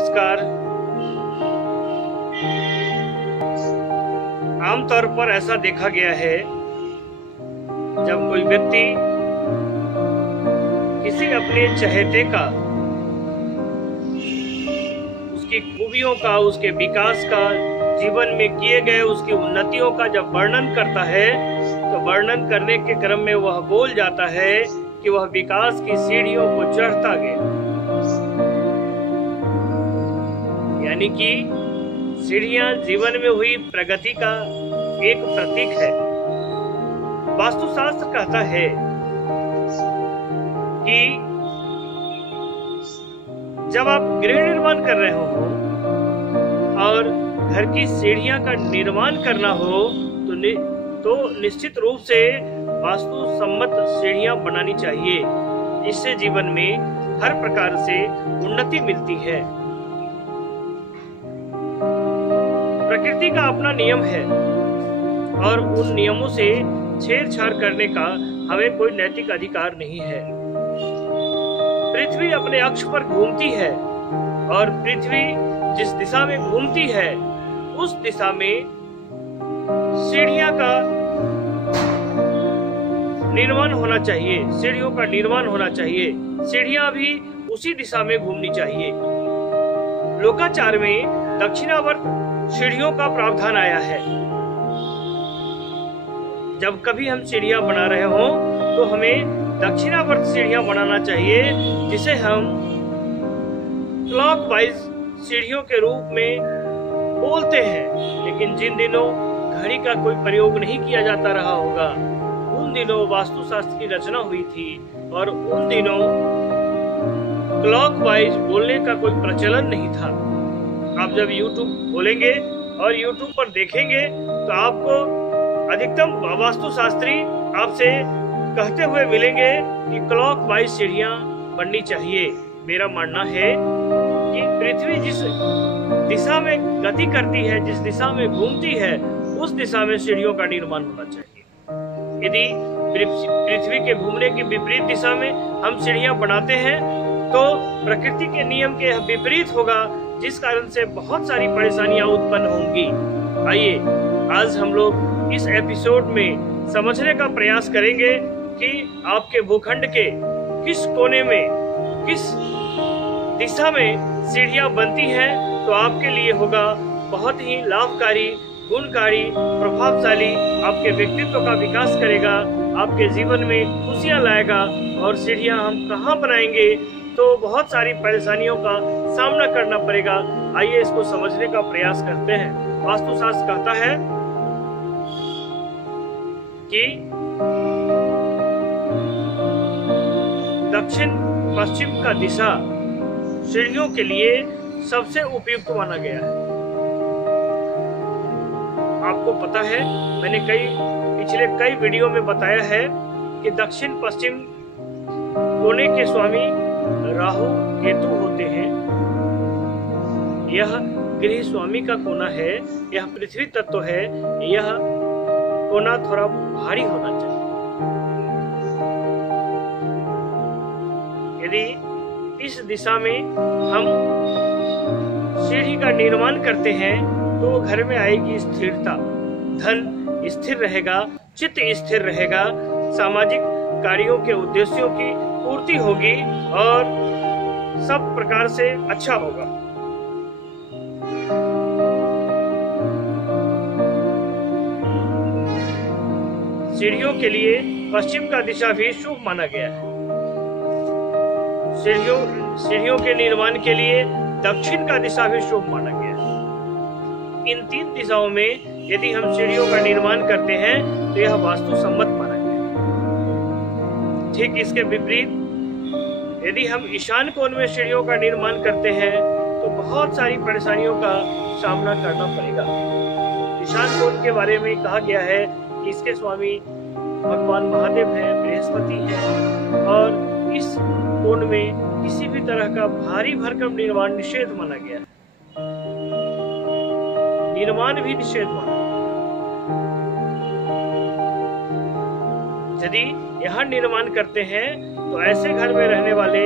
नमस्कार। आमतौर पर ऐसा देखा गया है, जब कोई व्यक्ति किसी अपने चहेते का, उसकी खूबियों का, उसके विकास का, जीवन में किए गए उसकी उन्नतियों का जब वर्णन करता है, तो वर्णन करने के क्रम में वह बोल जाता है कि वह विकास की सीढ़ियों को चढ़ता गया। यानी कि सीढ़ियां जीवन में हुई प्रगति का एक प्रतीक है। वास्तुशास्त्र कहता है कि जब आप गृह निर्माण कर रहे हो और घर की सीढ़ियां का निर्माण करना हो तो निश्चित रूप से वास्तु सम्मत सीढ़ियां बनानी चाहिए। इससे जीवन में हर प्रकार से उन्नति मिलती है। प्रकृति का अपना नियम है और उन नियमों से छेड़छाड़ करने का हमें कोई नैतिक अधिकार नहीं है। पृथ्वी अपने अक्ष पर घूमती है और पृथ्वी जिस दिशा में घूमती है उस दिशा में सीढ़ियां का निर्माण होना चाहिए, सीढ़ियों का निर्माण होना चाहिए। सीढ़ियां भी उसी दिशा में घूमनी चाहिए। लोकाचार में दक्षिणावर्त सीढ़ियों का प्रावधान आया है। जब कभी हम सीढ़ियां बना रहे हो तो हमें दक्षिणावर्त सीढ़ियां बनाना चाहिए, जिसे हम क्लॉकवाइज सीढ़ियों के रूप में बोलते हैं। लेकिन जिन दिनों घड़ी का कोई प्रयोग नहीं किया जाता रहा होगा, उन दिनों वास्तुशास्त्र की रचना हुई थी और उन दिनों क्लॉकवाइज बोलने का कोई प्रचलन नहीं था। आप जब YouTube खोलेंगे और YouTube पर देखेंगे तो आपको अधिकतम वास्तुशास्त्री आपसे कहते हुए मिलेंगे कि क्लॉकवाइज सीढ़ियां बननी चाहिए। मेरा मानना है कि पृथ्वी जिस दिशा में गति करती है, जिस दिशा में घूमती है, उस दिशा में सीढ़ियों का निर्माण होना चाहिए। यदि पृथ्वी के घूमने की विपरीत दिशा में हम सीढ़ियां बनाते हैं तो प्रकृति के नियम के विपरीत होगा, जिस कारण से बहुत सारी परेशानियां उत्पन्न होंगी। आइए आज हम लोग इस एपिसोड में समझने का प्रयास करेंगे कि आपके भूखंड के किस कोने में, किस दिशा में सीढ़ियां बनती हैं, तो आपके लिए होगा बहुत ही लाभकारी, गुणकारी, प्रभावशाली, आपके व्यक्तित्व का विकास करेगा, आपके जीवन में खुशियां लाएगा। और सीढ़ियां हम कहाँ बनाएंगे तो बहुत सारी परेशानियों का सामना करना पड़ेगा। आइए इसको समझने का प्रयास करते हैं। वास्तुशास्त्र कहता है कि दक्षिण पश्चिम का दिशा सीढ़ियों के लिए सबसे उपयुक्त माना गया है। आपको पता है, मैंने पिछले कई वीडियो में बताया है कि दक्षिण पश्चिम कोने के स्वामी राहु केतु होते हैं। यह गृह स्वामी का कोना है, यह पृथ्वी तत्व है। यह कोना थोड़ा भारी होना चाहिए। यदि इस दिशा में हम सीढ़ी का निर्माण करते हैं तो घर में आएगी स्थिरता, धन स्थिर रहेगा, चित्त स्थिर रहेगा, सामाजिक कार्यों के उद्देश्यों की पूर्ति होगी और सब प्रकार से अच्छा होगा। सीढ़ियों के लिए पश्चिम का दिशा भी शुभ माना गया है। सीढ़ियों के निर्माण के लिए दक्षिण का दिशा भी शुभ माना गया है। इन तीन दिशाओं में यदि हम सीढ़ियों का निर्माण करते हैं तो यह वास्तु सम्मत माना गया है। ठीक इसके विपरीत यदि हम ईशान कोण में सीढ़ियों का निर्माण करते हैं तो बहुत सारी परेशानियों का सामना करना पड़ेगा। ईशान कोण के बारे में कहा गया है कि इसके स्वामी भगवान महादेव हैं, बृहस्पति हैं, और इस कोण में किसी भी तरह का भारी भरकम निर्माण निषेध माना गया है। निर्माण भी निषेध माना। यदि यहाँ निर्माण करते हैं तो ऐसे घर में रहने वाले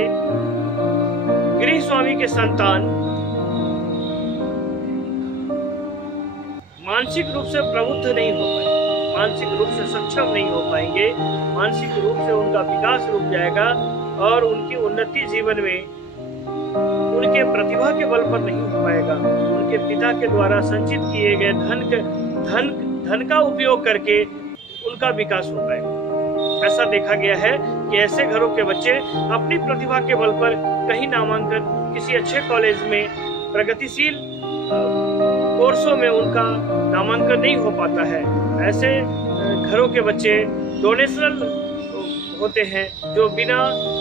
गृह स्वामी के संतान मानसिक रूप से प्रबुद्ध नहीं हो पाएंगे, मानसिक रूप से सक्षम नहीं हो पाएंगे, मानसिक रूप से उनका विकास रुक जाएगा और उनकी उन्नति जीवन में उनके प्रतिभा के बल पर नहीं हो पाएगा। उनके पिता के द्वारा संचित किए गए धन का उपयोग करके उनका विकास हो पाएगा। ऐसा देखा गया है कि ऐसे घरों के बच्चे अपनी प्रतिभा के बल पर कहीं नामांकन किसी अच्छे कॉलेज में प्रगतिशील कोर्सों में उनका नामांकन नहीं हो पाता है। ऐसे घरों के बच्चे डोनेशनल होते हैं जो बिना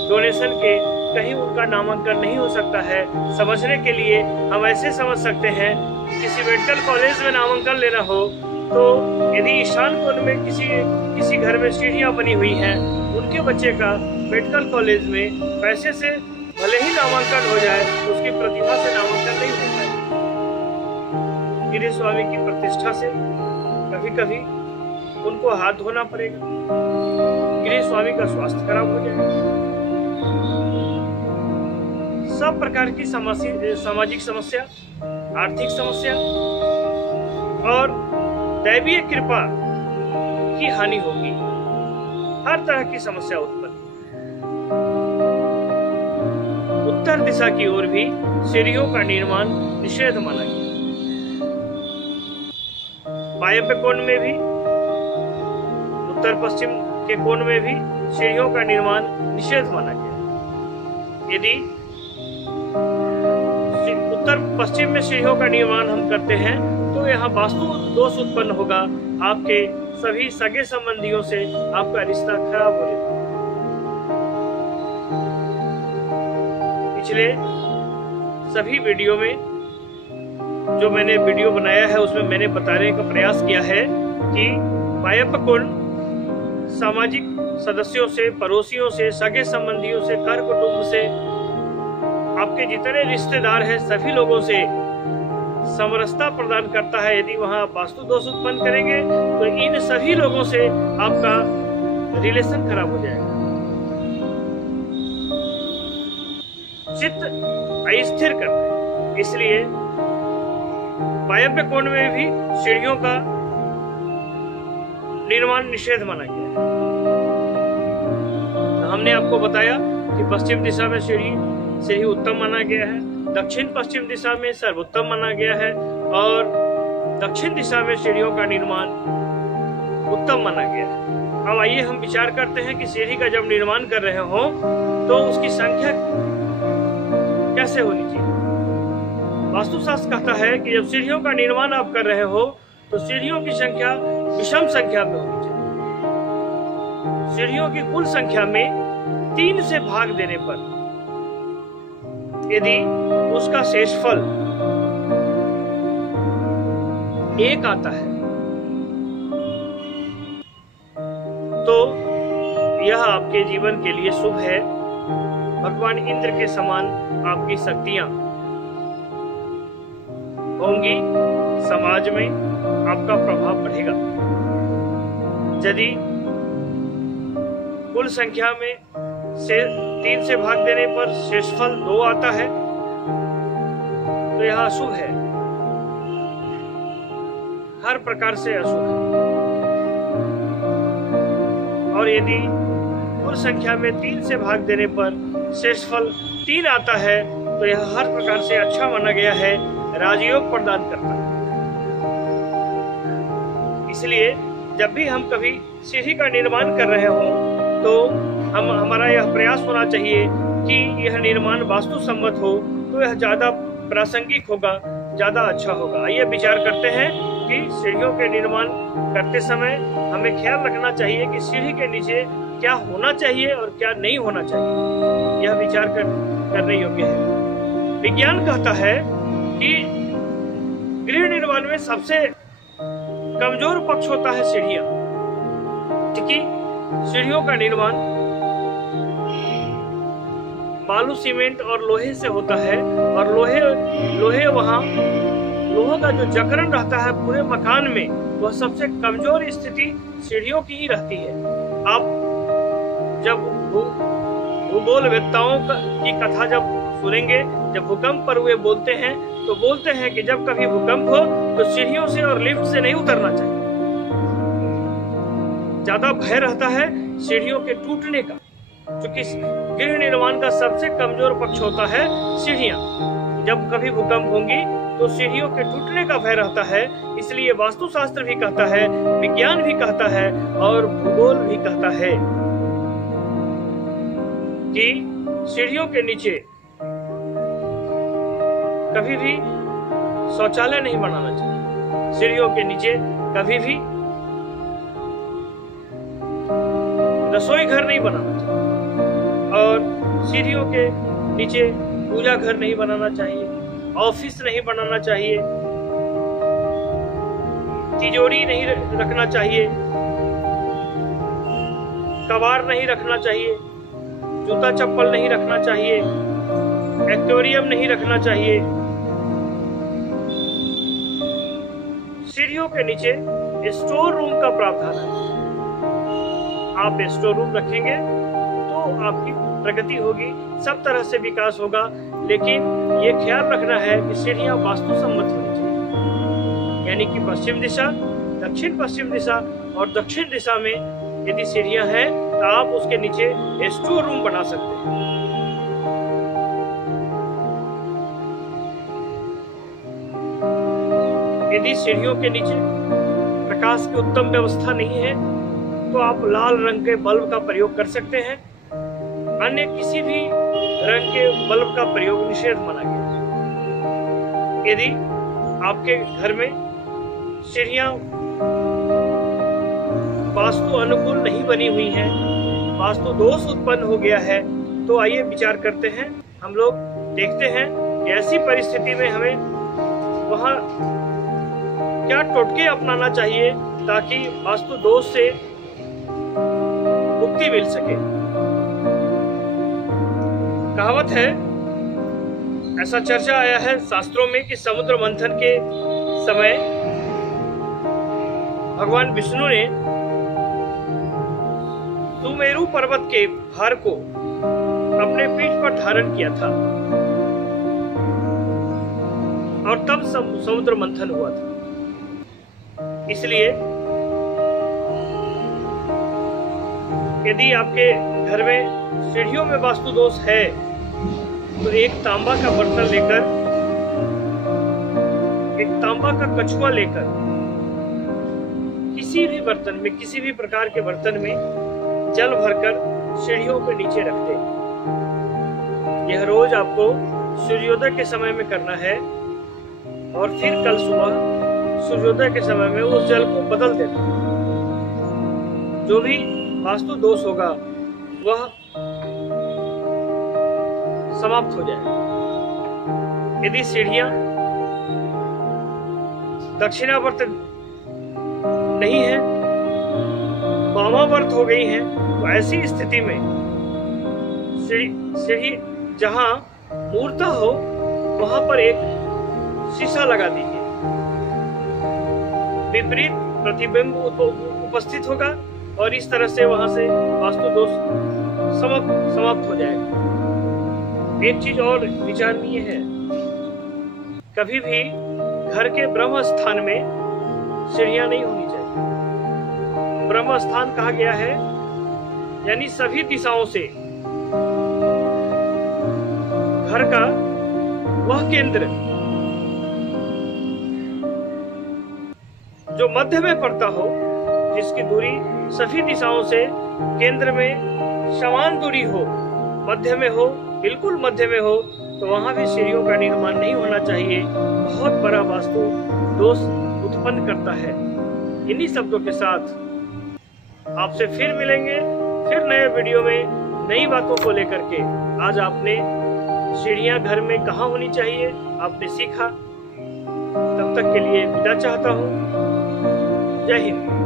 डोनेशन के कहीं उनका नामांकन नहीं हो सकता है। समझने के लिए हम ऐसे समझ सकते हैं कि किसी मेडिकल कॉलेज में नामांकन लेना हो तो यदि ईशान कोण में किसी घर में सीढ़ियां बनी हुई हैं, उनके बच्चे का मेडिकल कॉलेज में पैसे से भले ही नामांकन हो जाए, उसकी प्रतिभा से नामांकन नहीं हो पाएगा। गिरी स्वामी की प्रतिष्ठा से कभी कभी उनको हाथ धोना पड़ेगा, गिरी स्वामी का स्वास्थ्य खराब हो जाएगा। सब प्रकार की सामाजिक समस्या, आर्थिक समस्या और दैवीय कृपा की हानि होगी। हर तरह की समस्या उत्पन्न। उत्तर दिशा की ओर भी सीढ़ियों का निर्माण निषेध माना गया। वायव्य कोण में भी, उत्तर पश्चिम के कोण में भी सीढ़ियों का निर्माण निषेध माना गया। यदि उत्तर पश्चिम में सीढ़ियों का निर्माण हम करते हैं तो यहाँ वास्तु दोष उत्पन्न होगा। आपके सभी सगे संबंधियों से आपका रिश्ता खराब हो जाएगा। पिछले सभी वीडियो में जो मैंने वीडियो बनाया है उसमें मैंने बताने का प्रयास किया है कि वायव्य कोण सामाजिक सदस्यों से, पड़ोसियों से, सगे संबंधियों से, कर कुटुंब से, आपके जितने रिश्तेदार हैं सभी लोगों से समरसता प्रदान करता है। यदि वहां वास्तु दोष उत्पन्न करेंगे तो इन सभी लोगों से आपका रिलेशन खराब हो जाएगा। चित्त अस्थिर करते हैं, इसलिए वायव्य कोण में भी सीढ़ियों का निर्माण निषेध माना गया है। हमने आपको बताया कि पश्चिम दिशा में सीढ़ी से ही उत्तम माना गया है, दक्षिण पश्चिम दिशा में सर्वोत्तम माना गया है और दक्षिण दिशा में सीढ़ियों का निर्माण उत्तम माना गया है। अब आइए हम विचार करते हैं कि सीढ़ी का जब निर्माण कर रहे हो तो उसकी संख्या कैसे होनी चाहिए। वास्तुशास्त्र कहता है कि जब सीढ़ियों का निर्माण आप कर रहे हो तो सीढ़ियों की संख्या विषम संख्या में होनी चाहिए। सीढ़ियों की कुल संख्या में 3 से भाग देने पर यदि उसका शेषफल 1 आता है तो यह आपके जीवन के लिए शुभ है। भगवान इंद्र के समान आपकी शक्तियां होंगी, समाज में आपका प्रभाव बढ़ेगा। यदि कुल संख्या में से 3 से भाग देने पर शेषफल 2 आता है तो यह अशुभ है, हर प्रकार से अशुभ है। और यदि कुल संख्या में 3 से भाग देने पर शेषफल 3 आता है तो यह हर प्रकार से अच्छा माना गया है, राजयोग प्रदान करता है। इसलिए जब भी हम कभी सीढ़ी का निर्माण कर रहे हो तो हमारा यह प्रयास होना चाहिए कि यह निर्माण वास्तु सम्मत हो, तो यह ज्यादा प्रासंगिक होगा, ज्यादा अच्छा होगा। आइए विचार करते हैं कि सीढ़ियों के निर्माण करते समय हमें ख्याल रखना चाहिए कि सीढ़ी के नीचे क्या होना चाहिए और क्या नहीं होना चाहिए। यह विचार करने योग्य है। विज्ञान कहता है कि गृह निर्माण में सबसे कमजोर पक्ष होता है सीढ़ियां, क्योंकि सीढ़ियों का निर्माण बालू, सीमेंट और लोहे से होता है और लोहे का जो जकड़न रहता है पूरे मकान में, वह सबसे कमजोर स्थिति सीढ़ियों की ही रहती है। आप जब भूगोल वेत्ताओं की कथा जब सुनेंगे, जब भूकंप पर वे बोलते हैं तो बोलते हैं कि जब कभी भूकंप हो तो सीढ़ियों से और लिफ्ट से नहीं उतरना चाहिए। ज्यादा भय रहता है सीढ़ियों के टूटने का, क्योंकि गृह निर्माण का सबसे कमजोर पक्ष होता है सीढ़ियां। जब कभी भूकंप होंगी तो सीढ़ियों के टूटने का भय रहता है। इसलिए वास्तुशास्त्र भी कहता है, विज्ञान भी कहता है और भूगोल भी कहता है कि सीढ़ियों के नीचे कभी भी शौचालय नहीं बनाना चाहिए। सीढ़ियों के नीचे कभी भी रसोई घर नहीं बनाना चाहिए और सीढ़ियों के नीचे पूजा घर नहीं बनाना चाहिए, ऑफिस नहीं बनाना चाहिए, तिजोरी नहीं रखना चाहिए, कबाड़ नहीं रखना चाहिए, जूता चप्पल नहीं रखना चाहिए, एक्वेरियम नहीं रखना चाहिए। सीढ़ियों के नीचे स्टोर रूम का प्रावधान है। आप स्टोर रूम रखेंगे तो आपकी प्रगति होगी, सब तरह से विकास होगा। लेकिन ये ख्याल रखना है कि सीढ़ियां वास्तु सम्मत होनी चाहिए, यानी कि पश्चिम दिशा, दक्षिण पश्चिम दिशा और दक्षिण दिशा में यदि सीढ़ियां हैं तो आप उसके नीचे स्टोर रूम बना सकते हैं। यदि सीढ़ियों के नीचे प्रकाश की उत्तम व्यवस्था नहीं है तो आप लाल रंग के बल्ब का प्रयोग कर सकते हैं। अन्य किसी भी रंग के बल्ब का प्रयोग निषेध माना गया है। यदि आपके घर में सीढ़ियां वास्तु अनुकूल नहीं बनी हुई हैं, वास्तु दोष उत्पन्न हो गया है, तो आइए विचार करते हैं। हम लोग देखते हैं कि ऐसी परिस्थिति में हमें वहां क्या टोटके अपनाना चाहिए ताकि वास्तु दोष से मुक्ति मिल सके। कहावत है, ऐसा चर्चा आया है शास्त्रों में कि समुद्र मंथन के समय भगवान विष्णु ने सुमेरु पर्वत के भार को अपने पीठ पर धारण किया था और तब समुद्र मंथन हुआ था। इसलिए यदि आपके घर में सीढ़ियों में वास्तु दोष है तो एक तांबा का बर्तन लेकर, एक तांबा का कछुआ लेकर किसी भी बर्तन में, किसी भी प्रकार के बर्तन में जल भरकर सीढ़ियों के नीचे रख दें। यह रोज आपको सूर्योदय के समय में करना है और फिर कल सुबह सूर्योदय के समय में उस जल को बदल देना। जो भी वास्तु दोष होगा वह समाप्त हो जाएगा। यदि सीढ़ियां दक्षिणावर्त नहीं है, वामावर्त हो गई हैं, तो ऐसी स्थिति में सीढ़ी जहां मूर्ता हो वहां पर एक शीशा लगा दीजिए। विपरीत प्रतिबिंब उपस्थित होगा और इस तरह से वहां से वास्तु दोष समाप्त हो जाएगा। एक चीज और विचारणीय है, कभी भी घर के ब्रह्म स्थान में सीढ़ियां नहीं होनी चाहिए। ब्रह्म स्थान कहा गया है यानी सभी दिशाओं से घर का वह केंद्र जो मध्य में पड़ता हो, जिसकी दूरी सभी दिशाओं से केंद्र में समान दूरी हो, मध्य में हो, बिल्कुल मध्य में हो, तो वहां भी सीढ़ियों का निर्माण नहीं होना चाहिए। बहुत बड़ा वास्तु दोष उत्पन्न करता है। इन्हीं शब्दों के साथ आपसे फिर मिलेंगे, फिर नए वीडियो में नई बातों को लेकर के। आज आपने सीढ़ियां घर में कहाँ होनी चाहिए आपने सीखा। तब तक के लिए विदा चाहता हूँ। जय हिंद।